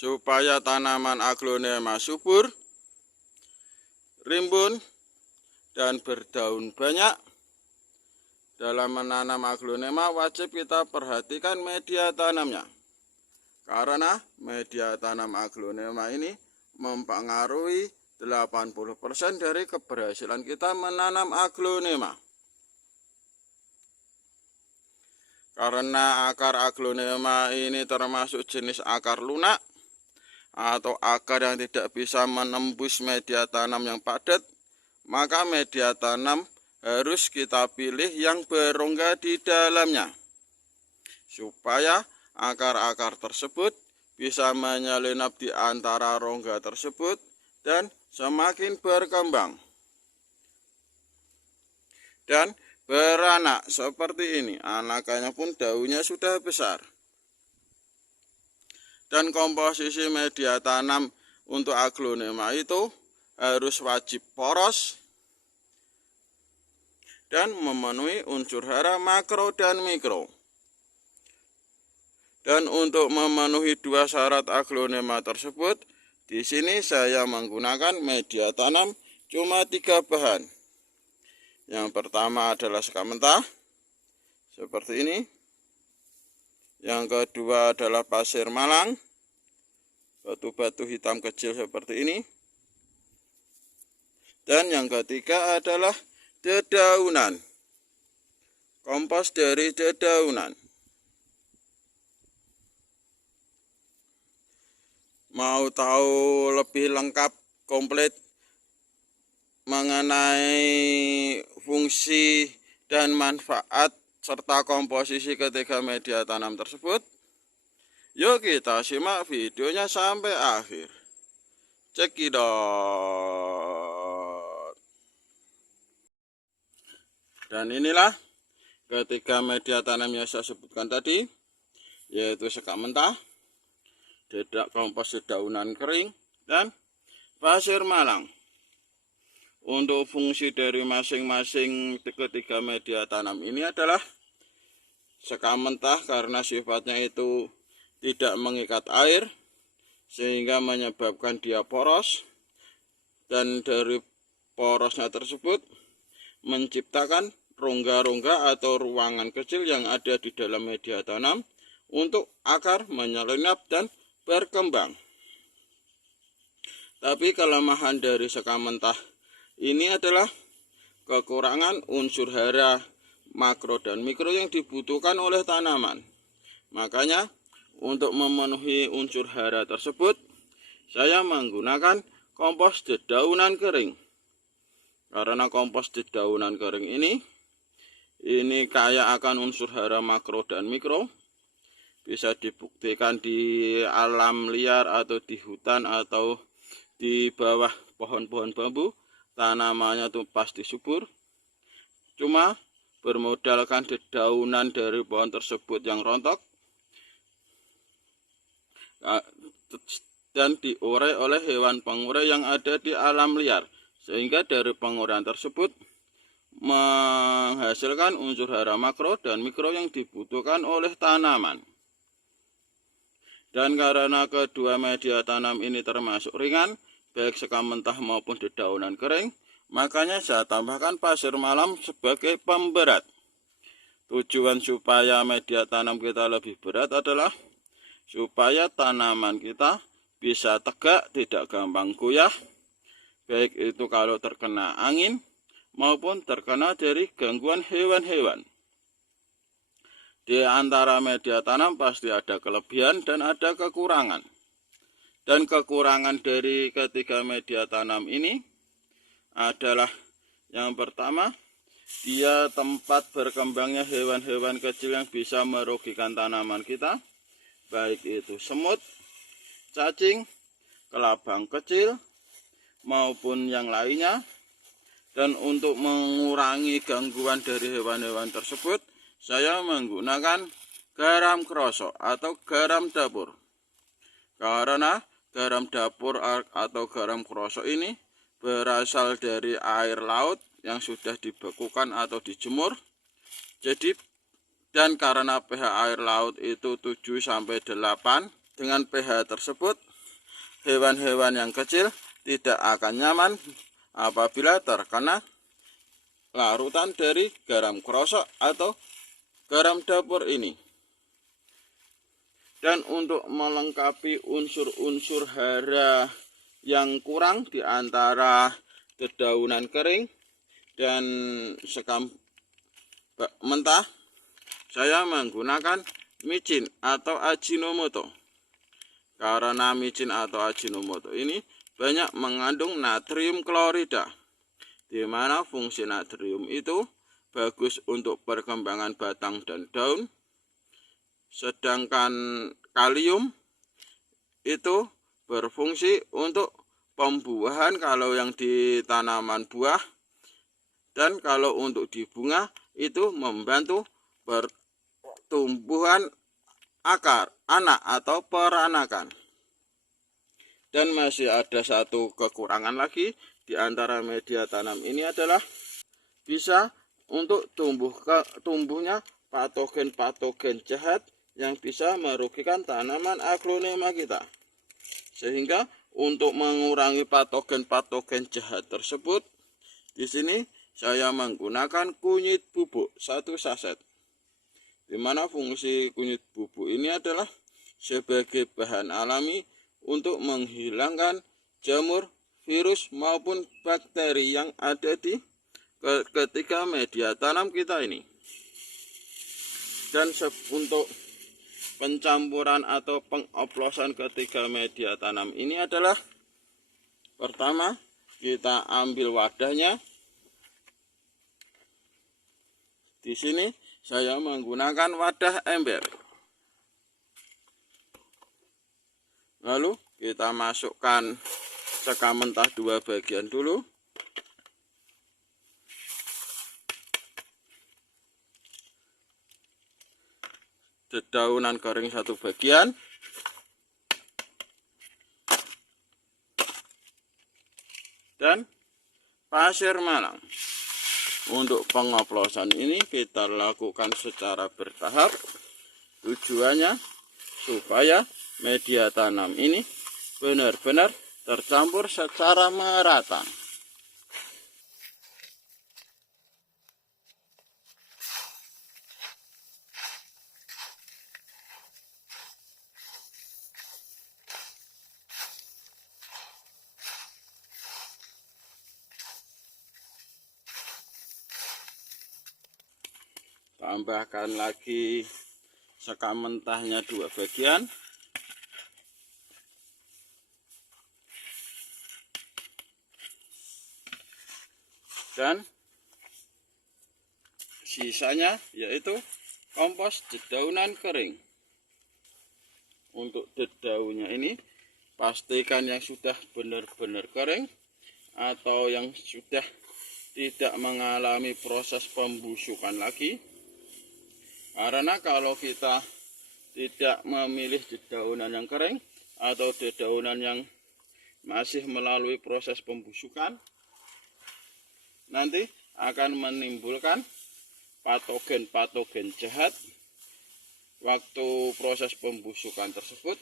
supaya tanaman aglonema subur, rimbun, dan berdaun banyak. Dalam menanam aglonema wajib kita perhatikan media tanamnya, karena media tanam aglonema ini mempengaruhi 80% dari keberhasilan kita menanam aglonema. Karena akar aglonema ini termasuk jenis akar lunak atau akar yang tidak bisa menembus media tanam yang padat, maka media tanam harus kita pilih yang berongga di dalamnya, supaya akar-akar tersebut bisa menyelinap di antara rongga tersebut dan semakin berkembang dan beranak seperti ini. Anakannya pun daunnya sudah besar. Dan komposisi media tanam untuk aglonema itu harus wajib poros dan memenuhi unsur hara makro dan mikro. Dan untuk memenuhi dua syarat aglonema tersebut, di sini saya menggunakan media tanam cuma 3 bahan. Yang pertama adalah sekam mentah, seperti ini. Yang kedua adalah pasir malang, batu-batu hitam kecil seperti ini. Dan yang ketiga adalah dedaunan, kompos dari dedaunan. Mau tahu lebih lengkap, komplit mengenai fungsi dan manfaat serta komposisi ketiga media tanam tersebut? Yuk kita simak videonya sampai akhir. Cekidot. Dan inilah ketiga media tanam yang saya sebutkan tadi, yaitu sekam mentah, kompos dedaunan kering, dan pasir malang. Untuk fungsi dari masing-masing ketiga media tanam ini adalah sekam mentah karena sifatnya itu tidak mengikat air sehingga menyebabkan dia poros, dan dari porosnya tersebut menciptakan rongga-rongga atau ruangan kecil yang ada di dalam media tanam untuk akar menyelinap dan berkembang. Tapi kelemahan dari sekam mentah ini adalah kekurangan unsur hara makro dan mikro yang dibutuhkan oleh tanaman. Makanya untuk memenuhi unsur hara tersebut, saya menggunakan kompos dedaunan kering. Karena kompos dedaunan kering ini kaya akan unsur hara makro dan mikro. Bisa dibuktikan di alam liar atau di hutan atau di bawah pohon-pohon bambu, tanamannya tuh pasti subur. Cuma bermodalkan dedaunan dari pohon tersebut yang rontok dan diurai oleh hewan pengurai yang ada di alam liar, sehingga dari penguraian tersebut menghasilkan unsur hara makro dan mikro yang dibutuhkan oleh tanaman. Dan karena kedua media tanam ini termasuk ringan, baik sekam mentah maupun dedaunan kering, makanya saya tambahkan pasir malam sebagai pemberat. Tujuan supaya media tanam kita lebih berat adalah supaya tanaman kita bisa tegak, tidak gampang goyah, baik itu kalau terkena angin maupun terkena dari gangguan hewan-hewan. Di antara media tanam pasti ada kelebihan dan ada kekurangan. Dan kekurangan dari ketiga media tanam ini adalah yang pertama, dia tempat berkembangnya hewan-hewan kecil yang bisa merugikan tanaman kita, baik itu semut, cacing, kelabang kecil, maupun yang lainnya. Dan untuk mengurangi gangguan dari hewan-hewan tersebut, saya menggunakan garam krosok atau garam dapur. Karena garam dapur atau garam krosok ini berasal dari air laut yang sudah dibekukan atau dijemur. Jadi, dan karena pH air laut itu 7-8, dengan pH tersebut hewan-hewan yang kecil tidak akan nyaman apabila terkena larutan dari garam krosok atau garam dapur ini. Dan untuk melengkapi unsur-unsur hara yang kurang di antara dedaunan kering dan sekam mentah, saya menggunakan micin atau Ajinomoto. Karena micin atau Ajinomoto ini banyak mengandung natrium klorida, di mana fungsi natrium itu bagus untuk perkembangan batang dan daun, sedangkan kalium itu berfungsi untuk pembuahan kalau yang di tanaman buah, dan kalau untuk di bunga itu membantu pertumbuhan akar anak atau peranakan. Dan masih ada satu kekurangan lagi di antara media tanam ini adalah bisa untuk tumbuhnya patogen-patogen jahat yang bisa merugikan tanaman aglonema kita. Sehingga untuk mengurangi patogen-patogen jahat tersebut, di sini saya menggunakan kunyit bubuk 1 saset. Di mana fungsi kunyit bubuk ini adalah sebagai bahan alami untuk menghilangkan jamur, virus maupun bakteri yang ada di ketiga media tanam kita ini. Dan untuk pencampuran atau pengoplosan ketiga media tanam ini adalah, pertama kita ambil wadahnya. Di sini saya menggunakan wadah ember. Lalu kita masukkan sekam mentah 2 bagian dulu. Dedaunan kering 1 bagian. Dan pasir malam. Untuk pengoplosan ini kita lakukan secara bertahap. Tujuannya supaya media tanam ini benar-benar tercampur secara merata. Tambahkan lagi sekam mentahnya 2 bagian. Dan sisanya yaitu kompos dedaunan kering. Untuk dedaunnya ini pastikan yang sudah benar-benar kering atau yang sudah tidak mengalami proses pembusukan lagi. Karena kalau kita tidak memilih dedaunan yang kering atau dedaunan yang masih melalui proses pembusukan, nanti akan menimbulkan patogen-patogen jahat waktu proses pembusukan tersebut.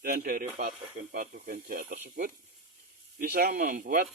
Dan dari patogen-patogen jahat tersebut bisa membuat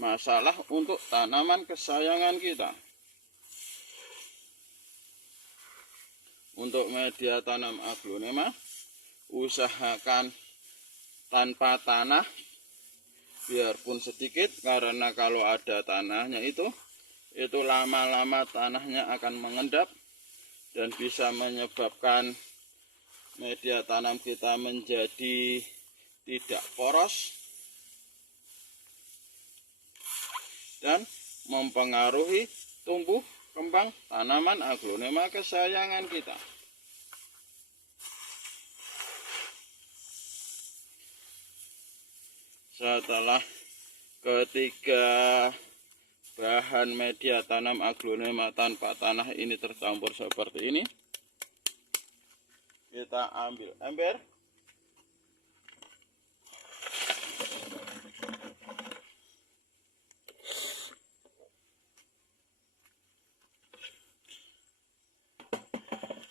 masalah untuk tanaman kesayangan kita. Untuk media tanam aglonema, usahakan tanpa tanah biarpun sedikit, karena kalau ada tanahnya itu lama-lama tanahnya akan mengendap dan bisa menyebabkan media tanam kita menjadi tidak poros dan mempengaruhi tumbuh kembang tanaman aglonema kesayangan kita. Setelah ketiga bahan media tanam aglonema tanpa tanah ini tercampur seperti ini, kita ambil ember.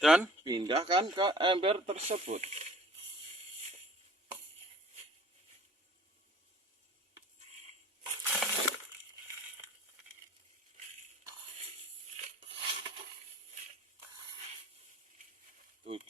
Dan pindahkan ke ember tersebut.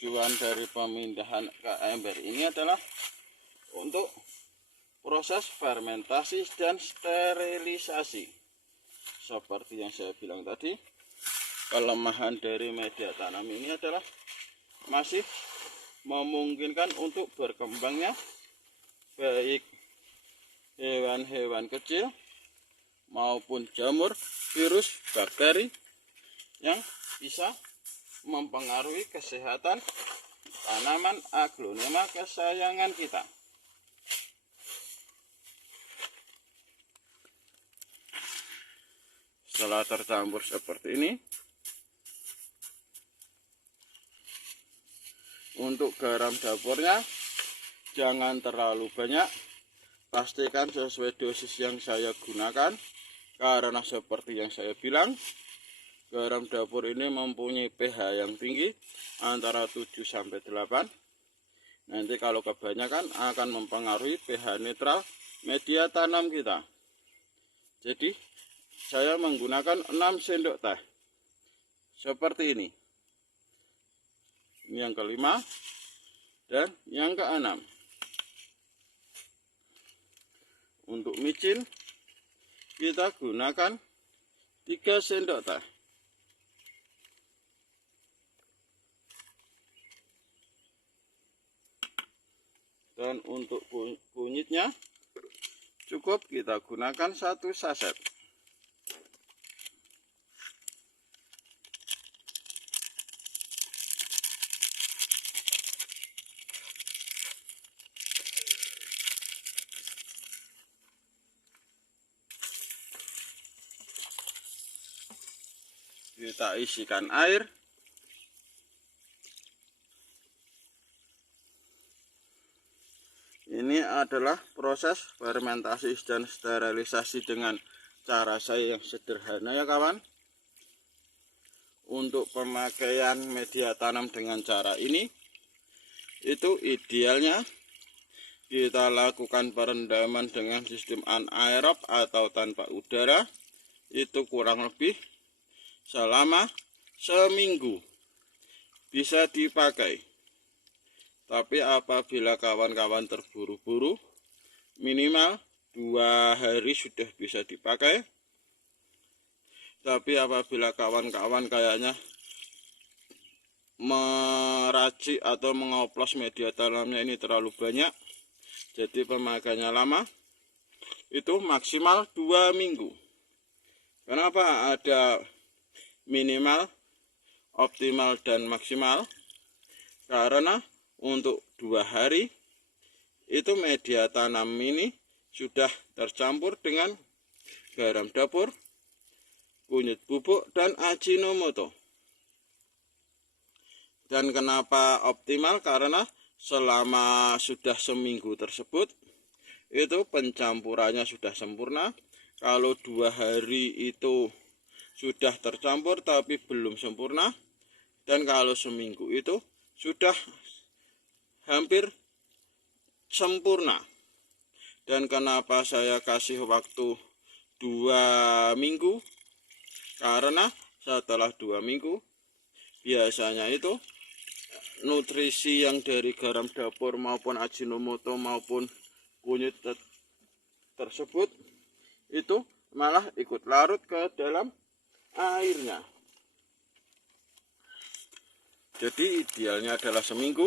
tujuan dari pemindahan ke ember ini adalah untuk proses fermentasi dan sterilisasi. Seperti yang saya bilang tadi, kelemahan dari media tanam ini adalah masih memungkinkan untuk berkembangnya baik hewan-hewan kecil maupun jamur, virus, bakteri yang bisa mempengaruhi kesehatan tanaman aglonema kesayangan kita. Setelah tercampur seperti ini, untuk garam dapurnya jangan terlalu banyak, pastikan sesuai dosis yang saya gunakan, karena seperti yang saya bilang, garam dapur ini mempunyai pH yang tinggi antara 7-8. Nanti kalau kebanyakan akan mempengaruhi pH netral media tanam kita. Jadi saya menggunakan 6 sendok teh seperti ini. Ini yang kelima dan yang keenam. Untuk micin kita gunakan 3 sendok teh. Dan untuk kunyitnya cukup kita gunakan 1 saset. Kita isikan air. Ini adalah proses fermentasi dan sterilisasi dengan cara saya yang sederhana ya kawan. Untuk pemakaian media tanam dengan cara ini, itu idealnya kita lakukan perendaman dengan sistem anaerob atau tanpa udara. Itu kurang lebih selama seminggu bisa dipakai. Tapi apabila kawan-kawan terburu-buru, minimal 2 hari sudah bisa dipakai. Tapi apabila kawan-kawan kayaknya meracik atau mengoplos media tanamnya ini terlalu banyak, jadi pemakaiannya lama, itu maksimal 2 minggu. Kenapa ada minimal, optimal, dan maksimal? Karena untuk 2 hari itu media tanam ini sudah tercampur dengan garam dapur, kunyit bubuk, dan Ajinomoto. Dan kenapa optimal? Karena selama sudah seminggu tersebut itu pencampurannya sudah sempurna. Kalau 2 hari itu sudah tercampur tapi belum sempurna, dan kalau seminggu itu sudah hampir sempurna. Dan kenapa saya kasih waktu 2 minggu? Karena setelah 2 minggu biasanya itu nutrisi yang dari garam dapur maupun Ajinomoto maupun kunyit tersebut itu malah ikut larut ke dalam airnya. Jadi idealnya adalah seminggu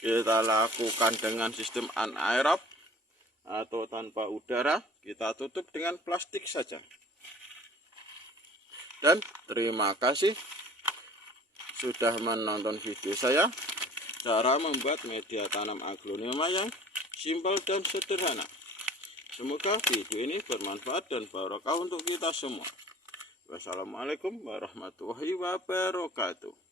kita lakukan dengan sistem anaerob atau tanpa udara. Kita tutup dengan plastik saja. Dan terima kasih sudah menonton video saya, cara membuat media tanam aglonema yang simpel dan sederhana. Semoga video ini bermanfaat dan barokah untuk kita semua. Wassalamualaikum warahmatullahi wabarakatuh.